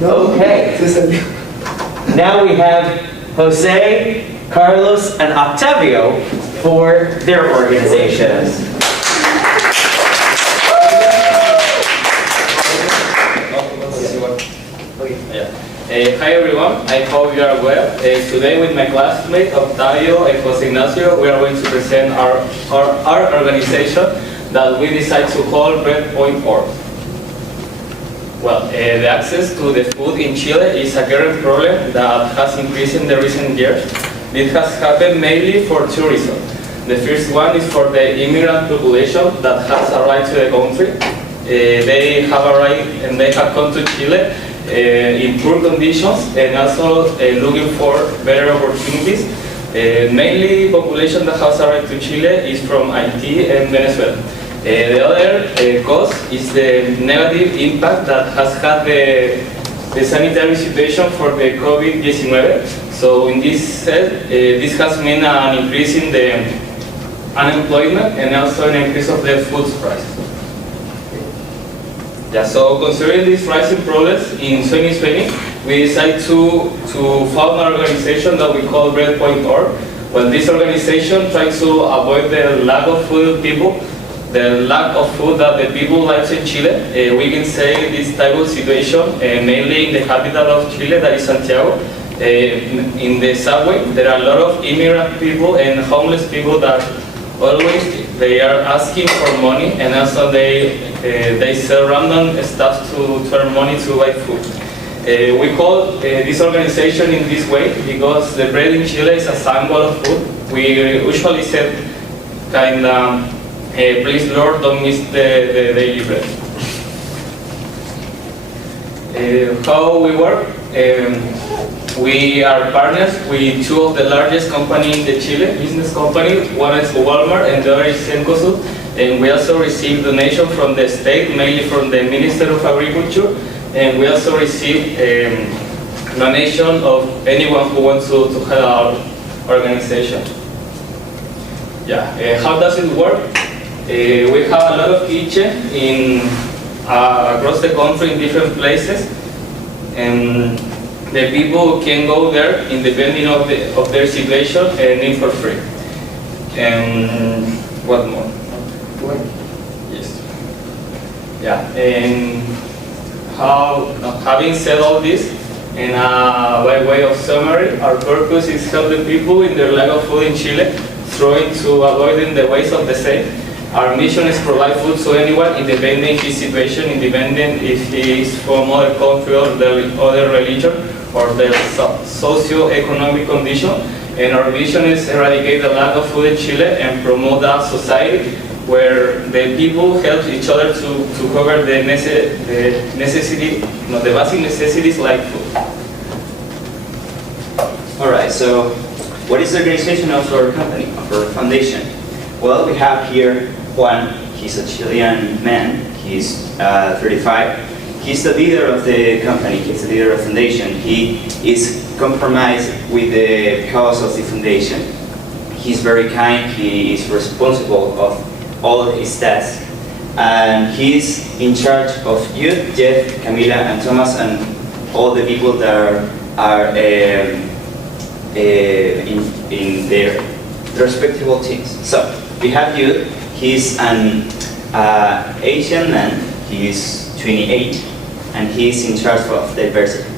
Okay. Now we have Jose, Carlos, and Octavio for their organizations. Hi everyone, I hope you are well. Today with my classmate Octavio and Jose Ignacio, we are going to present our organization that we decided to call Breadpoint.org. Well, the access to the food in Chile is a current problem that has increased in the recent years. This has happened mainly for two reasons. The first one is for the immigrant population that has arrived to the country. They have arrived and they have come to Chile in poor conditions and also looking for better opportunities. Mainly population that has arrived to Chile is from Haiti and Venezuela. The other cause is the negative impact that has had the sanitary situation for the COVID-19. So in this this has meant an increase in the unemployment and also an increase of the food price. Yeah, so considering these rising problems in 2020, we decided to found an organization that we call Breadpoint.org. Well, this organization tries to avoid the lack of food people, the lack of food that the people live in Chile. We can say this type of situation, mainly in the capital of Chile, that is Santiago. In the subway, there are a lot of immigrant people and homeless people that always they are asking for money, and also they sell random stuff to earn money to buy food. We call this organization in this way because the bread in Chile is a symbol of food. We usually say, please Lord, don't miss the daily bread. How we work? We are partners with two of the largest companies in the Chile, business company. One is Walmart and the other is Cencosud. And we also receive donation from the state, mainly from the Minister of Agriculture. And we also receive donation of anyone who wants to help our organization. Yeah, how does it work? We have a lot of kitchens across the country in different places. And the people can go there independent of their situation and eat for free. And what more? Yes. Yeah. And having said all this, and by way of summary, our purpose is help the people in their lack of food in Chile, trying to avoid the waste of the same. Our mission is provide food to anyone, independent his situation, independent if he is from other country or other religion or their socio-economic condition. And our vision is eradicate the lack of food in Chile and promote a society where the people help each other to cover the basic necessities like food. All right, so what is the organization of our company, of our foundation? Well, we have here Juan. He's a Chilean man. He's 35. He's the leader of the company. He's the leader of the foundation. He is compromised with the cause of the foundation. He's very kind. He is responsible of all of his tasks. And he's in charge of you, Jeff, Camila, and Thomas, and all the people that are in their respectable teams. So we have you. He's an Asian man. He's 28, and he's in charge of diversity.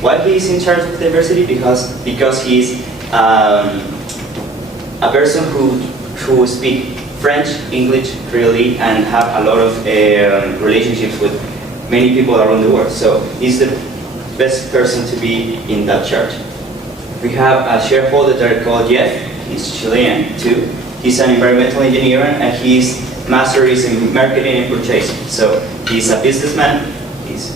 Why he's in charge of diversity? Because he's a person who speaks French, English really, and have a lot of relationships with many people around the world. So he's the best person to be in that charge. We have a shareholder that called Jeff. He's Chilean too. He's an environmental engineer, and his master is in marketing and purchasing. So he's a businessman. He's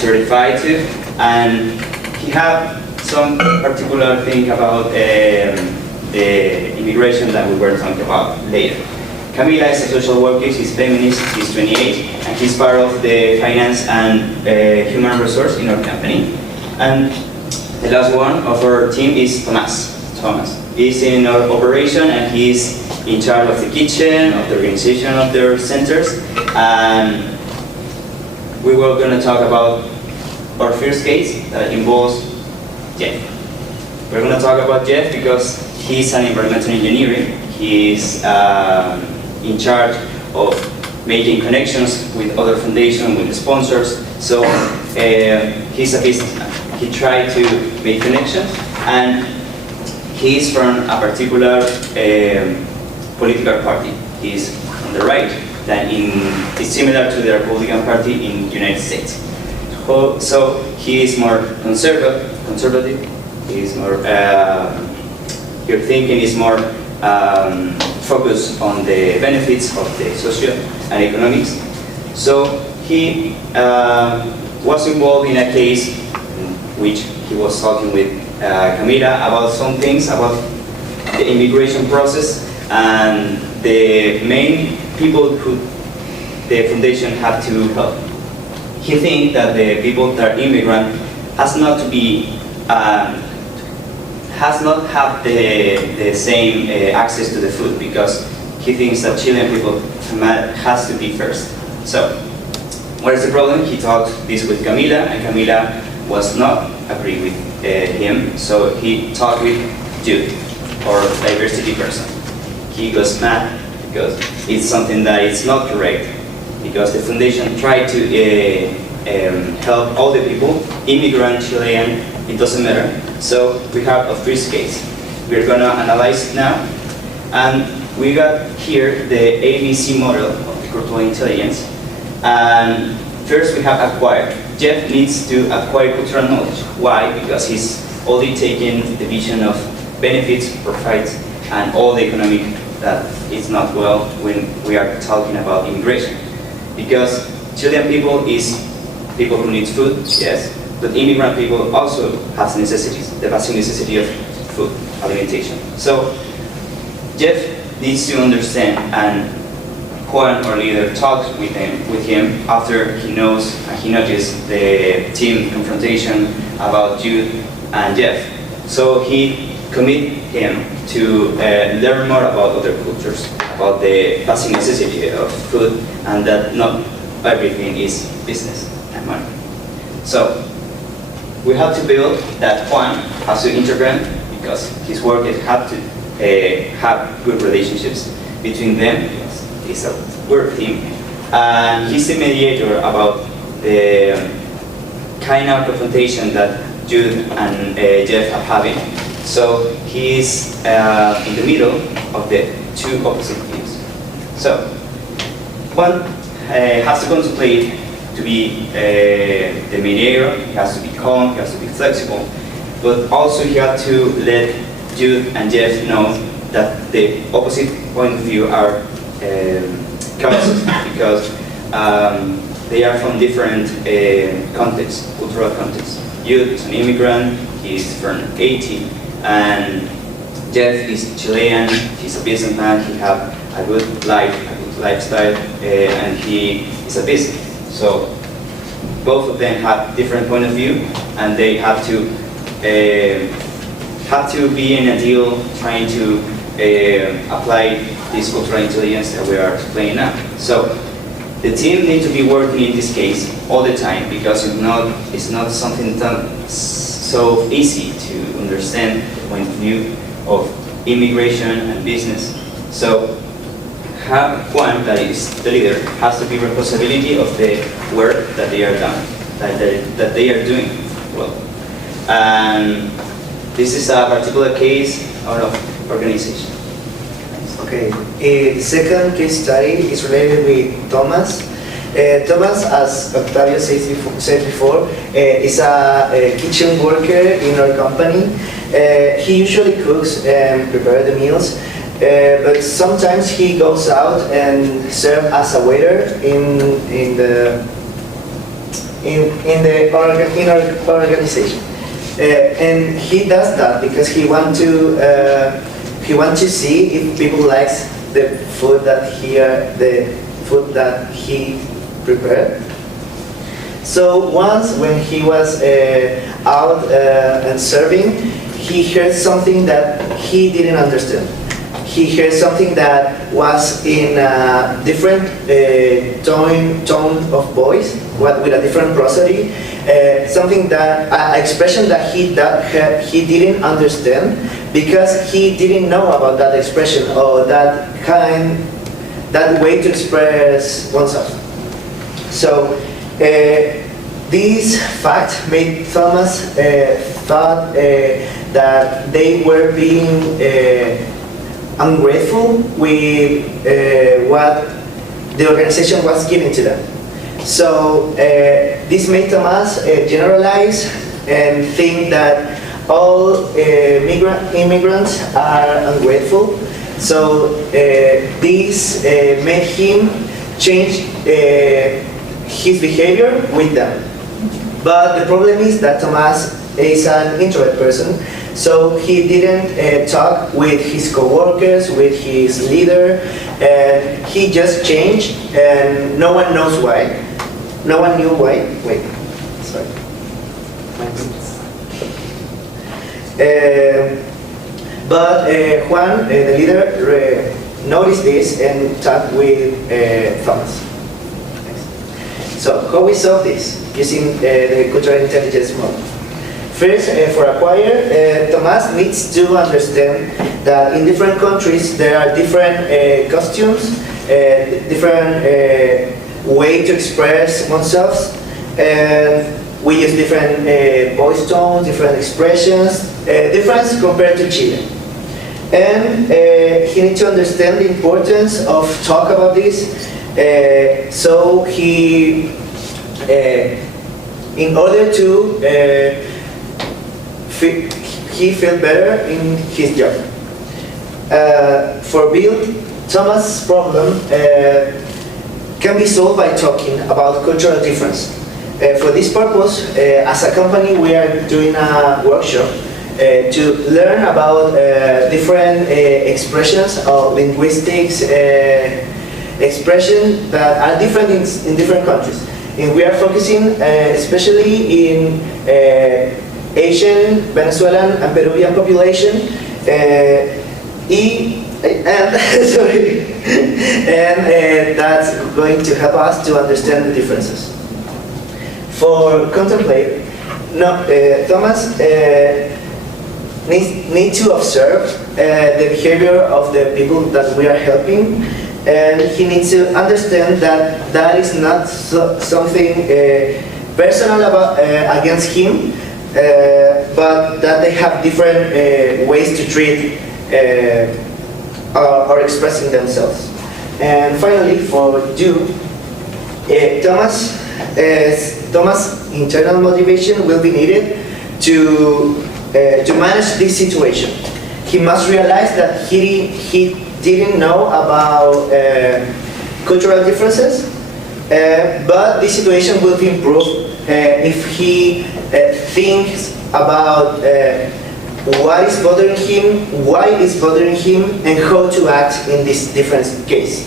35 too, and he have some particular thing about the immigration that we were talking about later. Camila is a social worker. She's feminist. She's 28, and she's part of the finance and human resource in our company. And the last one of our team is Thomas. He's in our operation, and he's in charge of the kitchen, of the organization of their centers. And we were going to talk about our first case that involves Jeff. We're going to talk about Jeff because he's an environmental engineer. He's in charge of making connections with other foundations, with the sponsors. So he's a businessman. He tried to make connections, and he's from a particular political party. He's on the right, that it's similar to the Republican Party in the United States. So he is more conservative. He is more, your thinking is more focused on the benefits of the social and economics. So he was involved in a case in which he was talking with Camila about some things about the immigration process and the main people who the foundation had to help. He thinks that the people that are immigrant has not to be has not have the same access to the food, because he thinks that Chilean people has to be first. So what is the problem? He talked this with Camila, and Camila was not agree with him. So he talked with Jude, or diversity person. He goes mad because it's something that is not correct, because the foundation tried to help all the people, immigrant, Chilean, it doesn't matter. So we have a first case. We're gonna analyze it now. And we got here the ABC model of the cultural intelligence. And first we have acquire. Jeff needs to acquire cultural knowledge. Why? Because he's only taking the vision of benefits, profits, and all the economic that is not well when we are talking about immigration. Because Chilean people is people who need food, yes, but immigrant people also has necessities, the basic necessity of food, alimentation. So Jeff needs to understand, and Juan, our leader, talked with him after he noticed the team confrontation about Jude and Jeff. So he commit him to learn more about other cultures, about the basic necessity of food, and that not everything is business and money. So we have to build that Juan has to intervene, because his work is have to have good relationships between them. It's a work team, and he's the mediator about the kind of confrontation that Jude and Jeff are having. So he's in the middle of the two opposite teams. So one has to contemplate to be the mediator. He has to be calm, he has to be flexible, but also he has to let Jude and Jeff know that the opposite point of view are chaos, because they are from different contexts, cultural contexts. Jude is an immigrant, he's from Haiti, and Jeff is Chilean, he's a businessman, he has a good life, a good lifestyle, and he is a business. So both of them have different point of view, and they have to be in a deal trying to apply this cultural intelligence that we are explaining now. So the team needs to be working in this case all the time, because it's not something done so easy to understand the point of view of immigration and business. So Juan, that is the leader, has to be responsibility of the work that they are done, that they are doing well. And this is a particular case out of organization. Okay, the second case study is related with Thomas. Thomas, as Octavio said before, is a kitchen worker in our company. He usually cooks and prepares the meals, but sometimes he goes out and serves as a waiter in our organization. And he does that because he wants to see if people likes the food that he prepared. So once when he was out and serving, he heard something that he didn't understand. he heard something that was in a different tone of voice, with a different prosody, something that expression that he didn't understand because he didn't know about that expression or that way to express oneself. So this fact made Thomas thought that they were being ungrateful with what the organization was giving to them. So this made Thomas generalize and think that all immigrants are ungrateful. So this made him change his behavior with them. But the problem is that Thomas is an introvert person, so he didn't talk with his coworkers, with his leader, and he just changed, and no one knows why. No one knew why. Wait, sorry. But Juan, the leader, noticed this and talked with Thomas. So how we solve this using the cultural intelligence model? First, for a choir, Thomas needs to understand that in different countries there are different costumes, different way to express oneself, and we use different voice tones, different expressions, difference compared to Chile. And he needs to understand the importance of talk about this. So he, in order to he feel better in his job. For Bill, Thomas' problem can be solved by talking about cultural difference. For this purpose, as a company, we are doing a workshop to learn about different expressions of linguistics, expressions that are different in different countries. And we are focusing especially in Asian, Venezuelan, and Peruvian population, and that's going to help us to understand the differences. For contemplate, Thomas needs to observe the behavior of the people that we are helping, and he needs to understand that that is not something personal about against him, but that they have different ways to treat or expressing themselves. And finally, for you, Thomas' internal motivation will be needed to manage this situation. He must realize that he didn't know about cultural differences, but this situation will be improved if he thinks about what is bothering him, why it's bothering him, and how to act in this different case.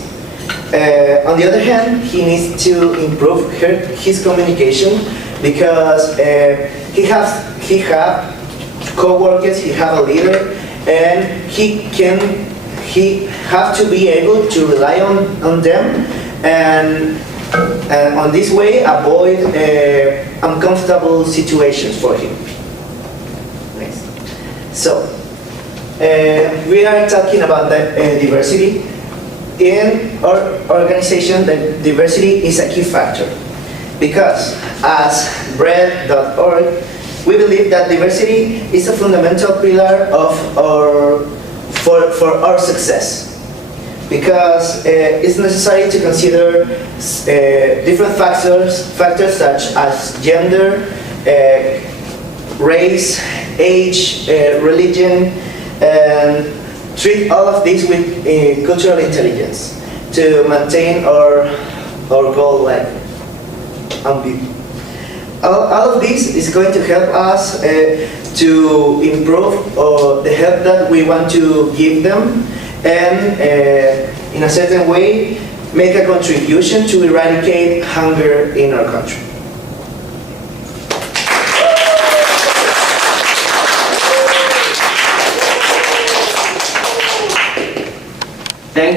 On the other hand, he needs to improve his communication because he have co-workers, he have a leader, and he have to be able to rely on them, and on this way avoid uncomfortable situations for him. Next. So we are talking about diversity. In our organization, the diversity is a key factor because as bread.org, we believe that diversity is a fundamental pillar for our success, because it's necessary to consider different factors such as gender, race, age, religion, and treat all of these with cultural intelligence to maintain our goal life. All of this is going to help us to improve the help that we want to give them, and in a certain way make a contribution to eradicate hunger in our country. Thank